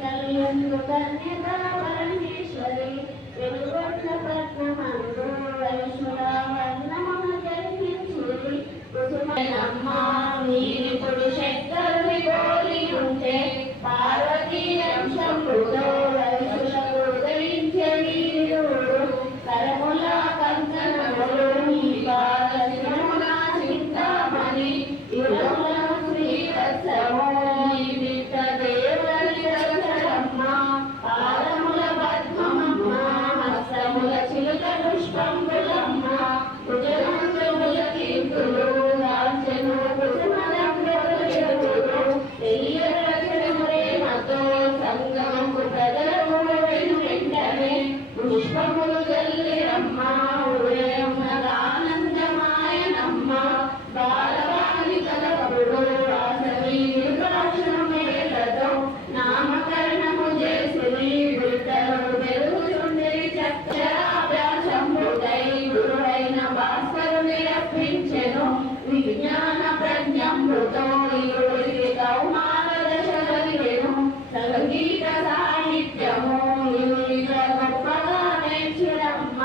కలియందు కన్యక పరమేశ్వరి వెలుగొండ పద్మమందు వైశ్వరావర్ణమును జన్మించి కుసుమమ్మ వీరిపుడు శంకరుని పోలి ఉంటే పార్వతీ అంశంలో వైశ్వరులకు ఉదయించే వీరుడు కరముల కంకణములు నీ పాదశిరమున చింతామణి ఇరములను శ్రీవత్సము పాదముల పద్మమ్మ హస్తముల చిలుక పుష్పంబులమ్మ భుజముల కీర్తులు రాజను తెలియరచనమురేమతో సంగము ప్రజలము వెంటనే పుష్పములు జల్లిరమ్మ ఉదయమునగానందమాయనమ్మ బాలవాణి కలపుడు వాసవీరు భాషణమేలతో నామకరణము చేసి బిడ్డలు పెరుగుచుండే చక్షరాభ్యాసంబుదై గురువైన భాస్కరుని రప్పించెను విజ్ఞాన ప్రజ్ఞంబుతో ఇరుడికి కౌమార దశ కలిగెను సంగీత సాహిత్యము ఇరుడిక గొప్పగా నేర్చిరమ్మ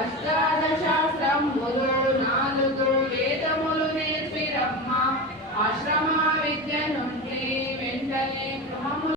అష్టాదశాస్త్రములు 4 వేదములు నేర్పిరమ్మ ఆశ్రమ విద్య నుండి వెంటనే గృహము